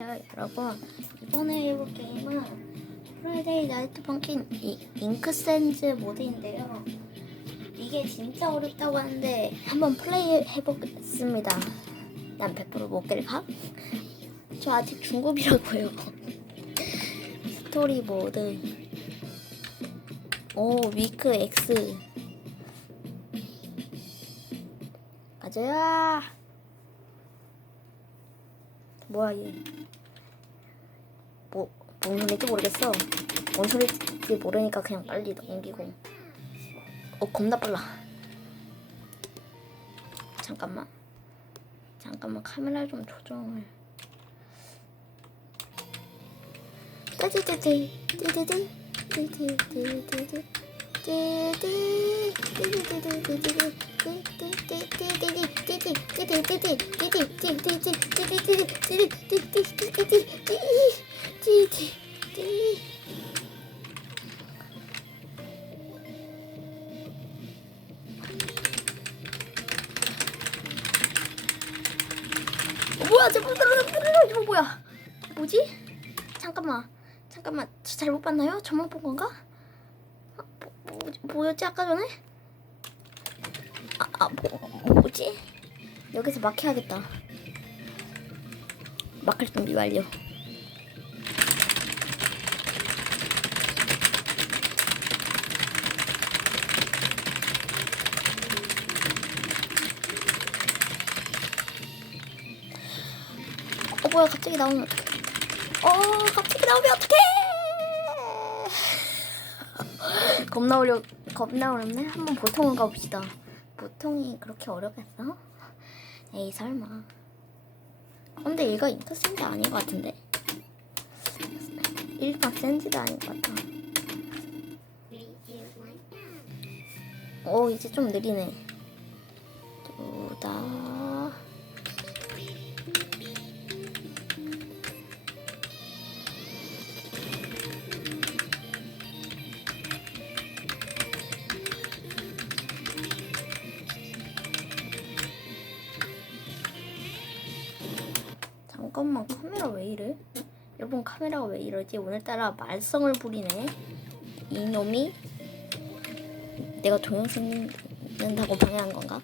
네, 여러분 이번에 해볼 게임은 프라이데이 나이트 펑킨 이, 잉크 샌즈 모드인데요. 이게 진짜 어렵다고 하는데 한번 플레이 해보겠습니다. 난 100%못 깰까? 저 아직 중급이라고요. 스토리 모드. 오 위크 X. 가자. 뭐야 얘 뭐, 뭔 소리인지 모르겠어. 뭔 소리인지 모르니까 그냥 빨리 넘기고. 어, 겁나 빨라. 잠깐만. 잠깐만, 카메라 좀 조정을. 띠띠띠띠, 띠띠띠, 띠 띠띠띠띠. 뭐야 저거 이거 뭐야 뭐지? 잠깐만 잠깐만 저 잘못 봤나요? 저만 본 건가? 아, 뭐, 뭐, 뭐였지 아까 전에? 아, 아 뭐, 뭐지? 여기서 막 해야겠다 막할 준비 완료 뭐야 갑자기 나오면 어떡해? 어 갑자기 나오면 어떡해? 겁나 어려 겁나 어렵네? 한번 보통은 가봅시다. 보통이 그렇게 어렵겠어? 에이 설마. 근데 얘가 인터센트 아닌 것 같은데? 일반 센즈도 아닌 것 같아. 오 이제 좀 느리네. 두다 여러분 카메라가 왜 이러지? 오늘따라 말썽을 부리네 이놈이 내가 동영상 찍는다고 방해한 건가?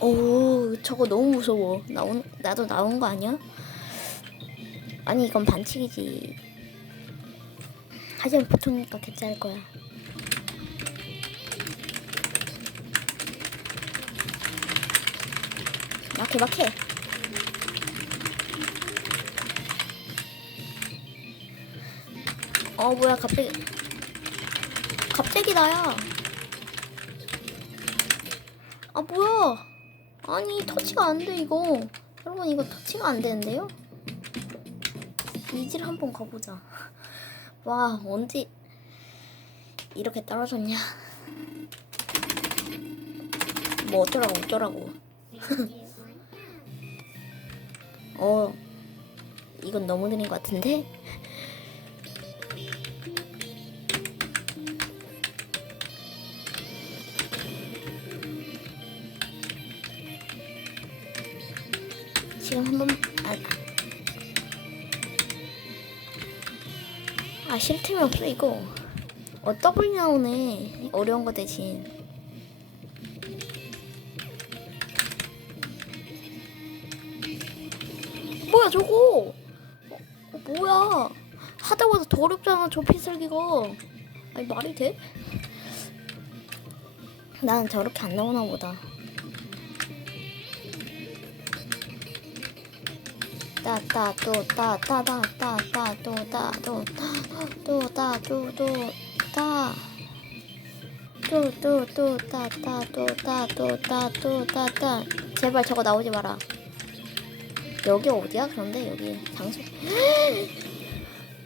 오 저거 너무 무서워 나온, 나도 나온 거 아니야? 아니 이건 반칙이지 하지만 보통이니까 괜찮을 거야 막해. 어 뭐야 갑자기. 갑자기 나야. 아 뭐야. 아니 터치가 안 돼 이거. 여러분 이거 터치가 안 되는데요? 이질 한번 가보자. 와 언제 이렇게 떨어졌냐? 뭐 어쩌라고 어쩌라고 어, 이건 너무 느린 것 같은데? 지금 한 번 아, 아 실템이 없어 이거. 어 더블 나오네 어려운 거 대신. 더 어렵잖아 저 피슬기가. 아니 말이 돼? 난 저렇게 안 나오나 보다. 따따 또따따따따또따또따또따또따또따또따 또또또따따또따또따또따 제발 저거 나오지 마라. 여기 어디야? 그런데 여기 장소.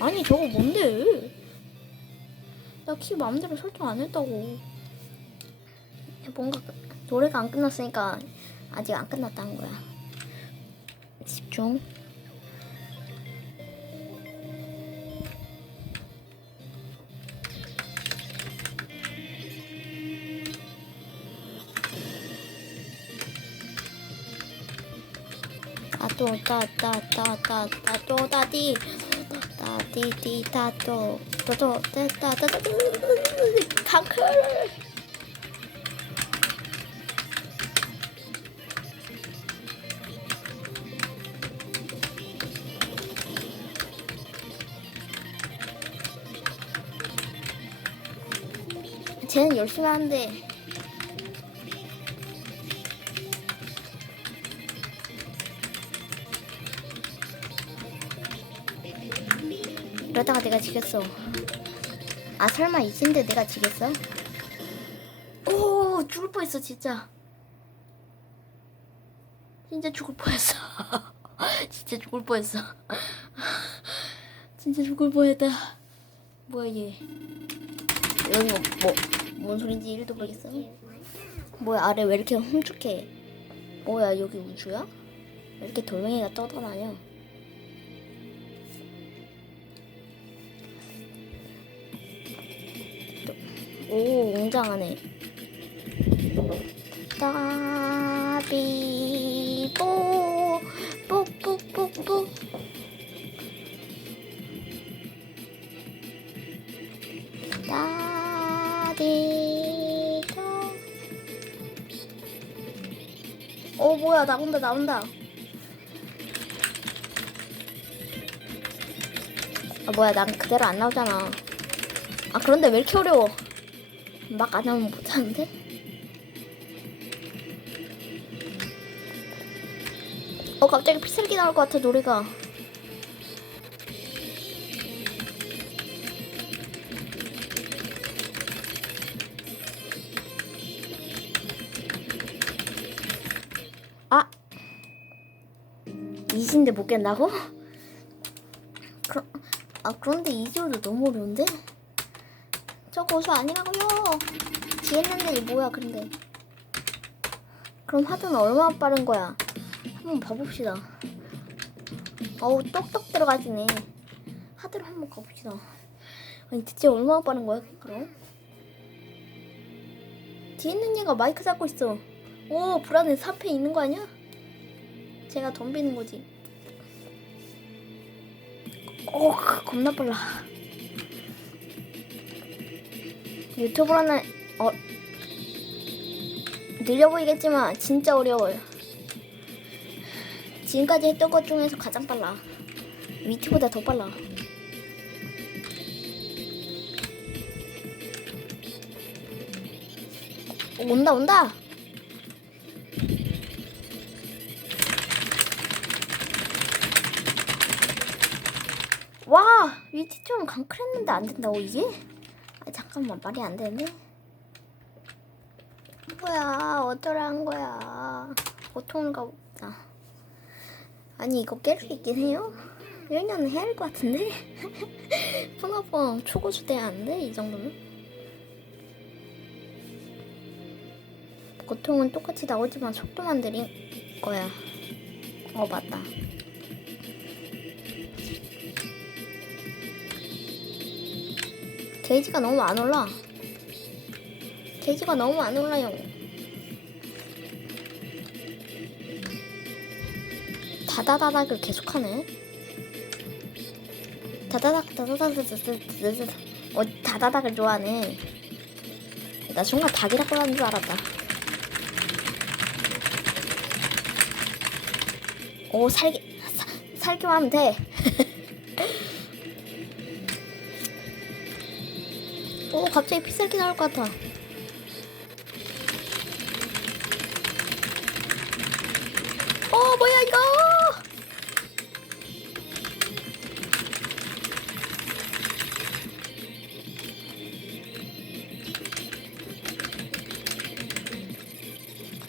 아니 저거 뭔데? 나 키 마음대로 설정 안 했다고. 뭔가 노래가 안 끝났으니까 아직 안 끝났다는 거야. 집중. 따또 따 따 따 따 따또 따디 따 디디 따또 따또 따따따 다크 쟤는 열심히 하는데 내가 지겠어. 아 설마 이진데 내가 지겠어? 오 죽을 뻔했어 진짜. 진짜 죽을 뻔했어. 진짜 죽을 뻔했어. 진짜 죽을 뻔했다. 뭐야 얘? 여기 뭐, 뭔 소린지 1도 모르겠어. 뭐야 아래 왜 이렇게 훔쭉해? 뭐야 여기 우주야? 왜 이렇게 돌멩이가 떠다녀? 오 웅장하네. 따비뽀 뽀뽀뽀뽀 따디도 오 뭐야 나온다 나온다. 아 뭐야 난 그대로 안 나오잖아. 아 그런데 왜 이렇게 어려워 막 안 하면 못하는데? 어 갑자기 피슬기 나올 것 같아 노래가 아 이진데 못 깬다고? 그러, 아 그런데 이지호도 너무 어려운데? 저 고수 아니라고요. 뒤에 있는데 이 뭐야 근데. 그럼 하드는 얼마나 빠른 거야? 한번 봐봅시다. 어우 똑똑 들어가지네. 하드로 한번 가봅시다. 아니 대체 얼마나 빠른 거야 그럼? 뒤에 있는 얘가 마이크 잡고 있어. 오 불안해 3패 있는 거 아니야? 제가 덤비는 거지. 오 겁나 빨라. 유튜브로는 어 느려 보이겠지만 진짜 어려워요. 지금까지 했던 것 중에서 가장 빨라. 위트보다 더 빨라. 오, 온다 온다. 와 위티 좀 강클했는데 안 된다고 이게? 아, 잠깐만 말이 안 되네. 뭐야 어쩌라는 거야. 보통인가 보다. 아니 이거 깰 수 있긴 해요? 1년은 해야 할 것 같은데? 펑아펑 초고수 돼야 안 돼? 이 정도면? 고통은 똑같이 나오지만 속도만 느린 거야. 어 맞다. 게이지가 너무 안 올라. 게이지가 너무 안 올라요. 다다다닥을 계속하네. 다다닥 다다다다다다다다. 어 다다닥을 좋아하네. 나 순간 닭이라고 하는 줄 알았다. 오 살기 사, 살기만 하면 돼. 갑자기 피살기 나올 것 같아. 어 뭐야 이거?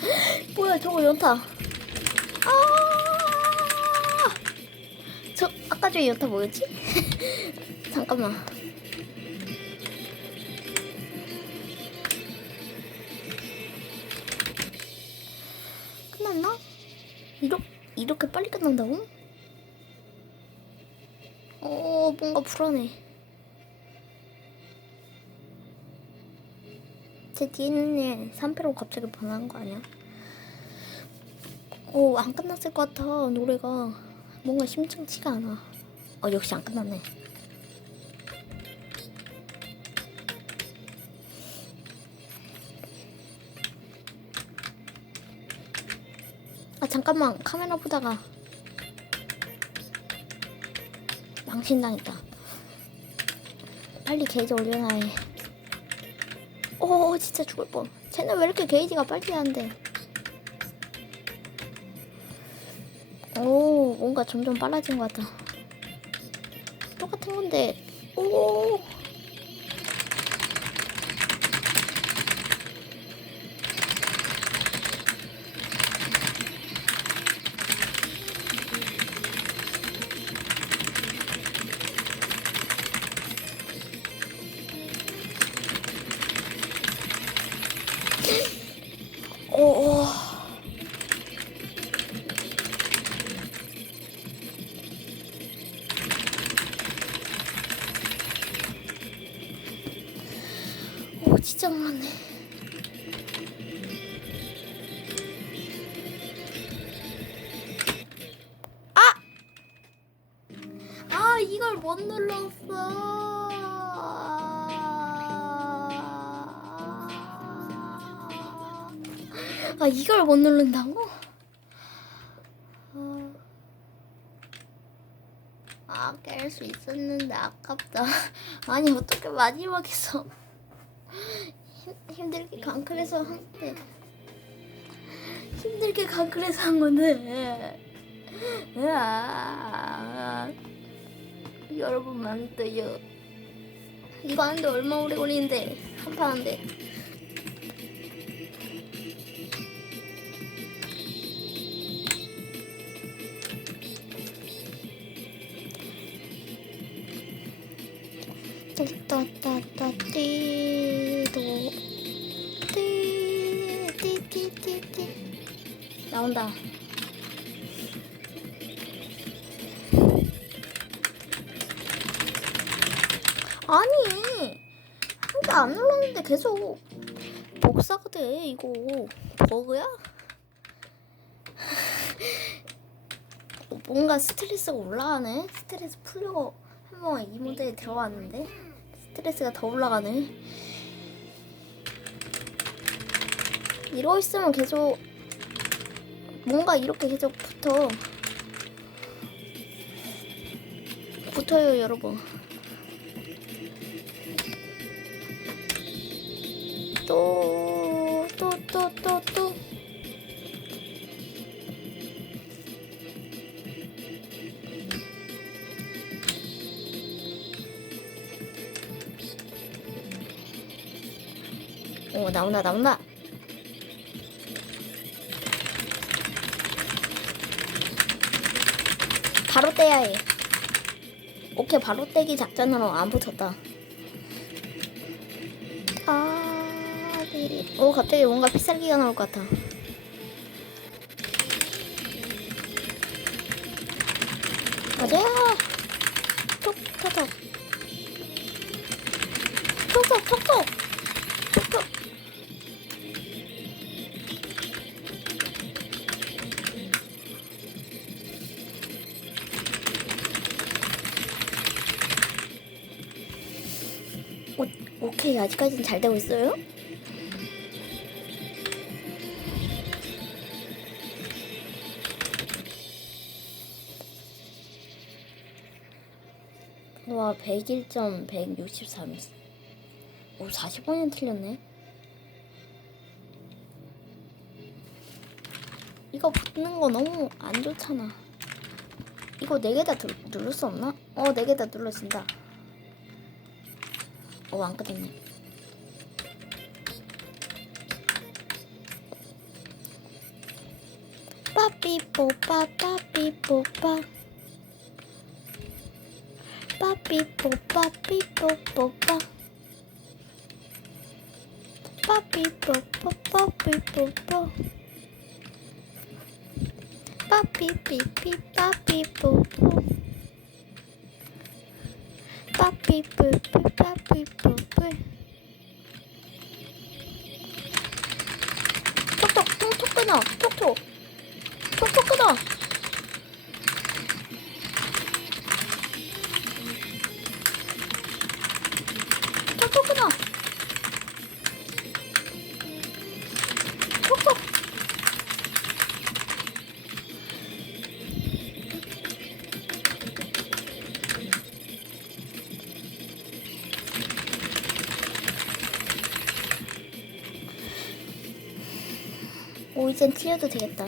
뭐야 저거 연타. 아! 저 아까 전에 연타 뭐였지? 잠깐만. 어 뭔가 불안해. 제 뒤에는 3패로 갑자기 변한 거 아니야? 어, 안 끝났을 것 같아, 노래가. 뭔가 심상치가 않아. 어, 역시 안 끝났네. 아, 잠깐만. 카메라 보다가. 망신당했다. 빨리 게이지 올려놔 해. 오, 진짜 죽을 뻔. 쟤는 왜 이렇게 게이지가 빨리 하는데? 오, 뭔가 점점 빨라진 것 같다. 똑같은 건데, 오. 오. 아, 이걸 못 누른다고? 아. 아, 깰 수 있었는데 아깝다. 아니, 어떻게 마지막에서 힘, 힘들게 강클해서 한 때 힘들게 강클해서 한 건데. 여러분 만떠요. 이거 하는데 얼마 오래 걸리는데 한 판 한데. 나온다. 아니 한개 안 눌렀는데 계속 복사가 돼 이거 버그야? 뭔가 스트레스가 올라가네 스트레스 풀려고 한번 이 모드에 들어왔는데 스트레스가 더 올라가네 이러고 있으면 계속 뭔가 이렇게 계속 붙어 붙어요 여러분 또, 또, 또, 또, 또. 오, 나온다, 나온다. 바로 떼기 작전으로 안 붙었다. 아, 네. 오, 갑자기 뭔가 필살기가 나올 것 같아. 맞아요. 톡, 톡, 톡. 톡, 톡, 톡, 톡. 톡, 톡. 오케이, 아직까지는 잘 되고 있어요? 와, 101점 163. 오, 40번이나 틀렸네. 이거 붙는 거 너무 안 좋잖아. 이거 4개 다 누를 수 없나? 어, 4개 다 눌러진다. 어, 안 끝났네. 빠삐뽀빠 빠삐뽀빠. 빠삐뽀빠 삐뽀뽀빠. 빠삐뽀뽀 빠삐뽀뽀 빠삐삐삐 빠삐뽀뽀 빠삐뿌뿌 톡톡 톡톡 끊어 톡톡 톡톡. 톡톡 오 이젠 튀어도 되겠다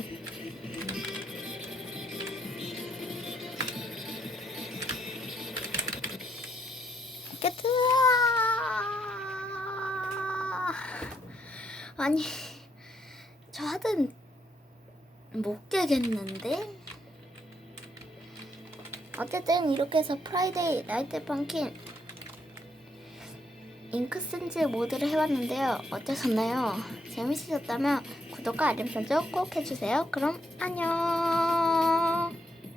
아니 저 하든 못 깨겠는데 어쨌든 이렇게 해서 프라이데이 나이트 펑킨 잉크센즈 모드를 해봤는데요. 어떠셨나요? 재밌으셨다면 구독과 알림 설정 꼭 해주세요. 그럼 안녕.